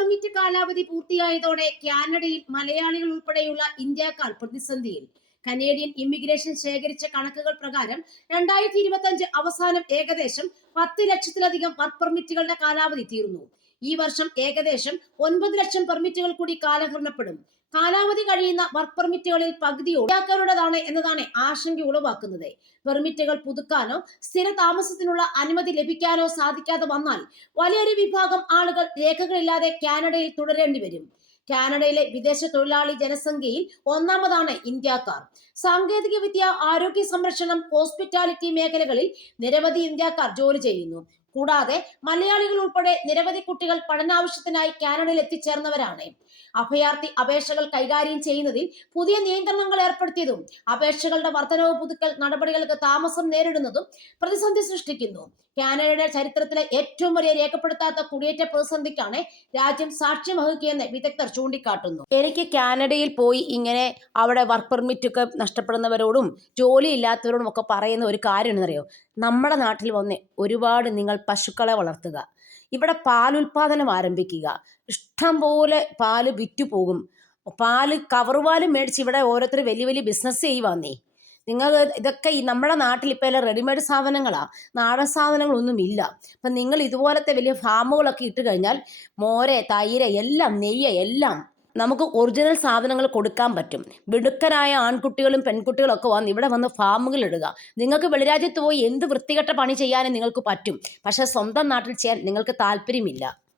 Permit കാലാവധി പൂർത്തിയായതോടെ കാനഡയിൽ മലയാളികൾ ഉൾപ്പെടെയുള്ള ഇന്ത്യക്കാർ പ്രതിസന്ധിയിൽ. കനേഡിയൻ ഇമിഗ്രേഷൻ ശേഖരിച്ച കണക്കുകൾ പ്രകാരം രണ്ടായിരത്തി ഇരുപത്തി അഞ്ച് അവസാനം ഏകദേശം പത്ത് ലക്ഷത്തിലധികം വർക്ക് പെർമിറ്റുകളുടെ കാലാവധി തീർന്നു. ഈ വർഷം ഏകദേശം ഒൻപത് ലക്ഷം പെർമിറ്റുകൾ കൂടി കാലഹരണപ്പെടും. കാലാവധി കഴിയുന്ന വർക്ക് പെർമിറ്റുകളിൽ പകുതി ഒഴിവാക്കാനുള്ളതാണ് എന്നതാണ് ആശങ്ക ഉളവാക്കുന്നത്. പെർമിറ്റുകൾ പുതുക്കാനോ സ്ഥിര താമസത്തിനുള്ള അനുമതി ലഭിക്കാനോ സാധിക്കാതെ വന്നാൽ വലിയൊരു വിഭാഗം ആളുകൾ രേഖകളില്ലാതെ കാനഡയിൽ തുടരേണ്ടി വരും. കാനഡയിലെ വിദേശ തൊഴിലാളി ജനസംഖ്യയിൽ ഒന്നാമതാണ് ഇന്ത്യക്കാർ. സാങ്കേതിക വിദ്യ ആരോഗ്യ സംരക്ഷണം ഹോസ്പിറ്റാലിറ്റി മേഖലകളിൽ നിരവധി ഇന്ത്യക്കാർ ജോലി ചെയ്യുന്നു. കൂടാതെ മലയാളികൾ ഉൾപ്പെടെ നിരവധി കുട്ടികൾ പഠനാവശ്യത്തിനായി കാനഡയിൽ എത്തിച്ചേർന്നവരാണ്. അഭയാർത്ഥി അപേക്ഷകൾ കൈകാര്യം ചെയ്യുന്നതിൽ പുതിയ നിയന്ത്രണങ്ങൾ ഏർപ്പെടുത്തിയതും അപേക്ഷകളുടെ വർധനവ് പുതുക്കൽ നടപടികൾക്ക് താമസം നേരിടുന്നതും പ്രതിസന്ധി സൃഷ്ടിക്കുന്നു. കാനഡയുടെ ചരിത്രത്തിലെ ഏറ്റവും വലിയ രേഖപ്പെടുത്താത്ത കുടിയേറ്റ പ്രതിസന്ധിക്കാണ് രാജ്യം സാക്ഷ്യം വഹിക്കുകയെന്ന് വിദഗ്ധർ ചൂണ്ടിക്കാട്ടുന്നു. എനിക്ക് കാനഡയിൽ പോയി ഇങ്ങനെ അവിടെ വർക്ക് പെർമിറ്റ് ഒക്കെ നഷ്ടപ്പെടുന്നവരോടും ജോലി ഇല്ലാത്തവരോടും ഒക്കെ പറയുന്ന ഒരു കാര്യം എന്നറിയോ നമ്മുടെ നാട്ടിൽ വന്ന് ഒരുപാട് നിങ്ങൾ പശുക്കളെ വളർത്തുക. ഇവിടെ പാലുൽപാദനം ആരംഭിക്കുക. ഇഷ്ടം പോലെ പാൽ വിറ്റു പോകും പാൽ കവറുപാലും മേടിച്ച് ഇവിടെ ഓരോരുത്തർ വലിയ വലിയ ബിസിനസ് ചെയ്യുവാന്നേ. നിങ്ങൾ ഇതൊക്കെ ഈ നമ്മുടെ നാട്ടിൽ ഇപ്പോൾ എല്ലാം റെഡിമെയ്ഡ് സാധനങ്ങളാ. നാടൻ സാധനങ്ങളൊന്നും ഇല്ല അപ്പം നിങ്ങൾ ഇതുപോലത്തെ വലിയ ഫാമുകളൊക്കെ ഇട്ട് കഴിഞ്ഞാൽ മോര് തൈര് എല്ലാം നെയ്യ് എല്ലാം നമുക്ക് ഒറിജിനൽ സാധനങ്ങൾ കൊടുക്കാൻ പറ്റും. വിടുക്കരായ ആൺകുട്ടികളും പെൺകുട്ടികളും ഒക്കെ വന്ന് ഇവിടെ വന്ന് ഫാമുകൾ ഇടുക. നിങ്ങൾക്ക് വെളിരാജ്യത്ത് പോയി എന്ത് വൃത്തികെട്ട പണി ചെയ്യാനും നിങ്ങൾക്ക് പറ്റും. പക്ഷേ സ്വന്തം നാട്ടിൽ ചെയ്യാൻ നിങ്ങൾക്ക് താല്പര്യമില്ല.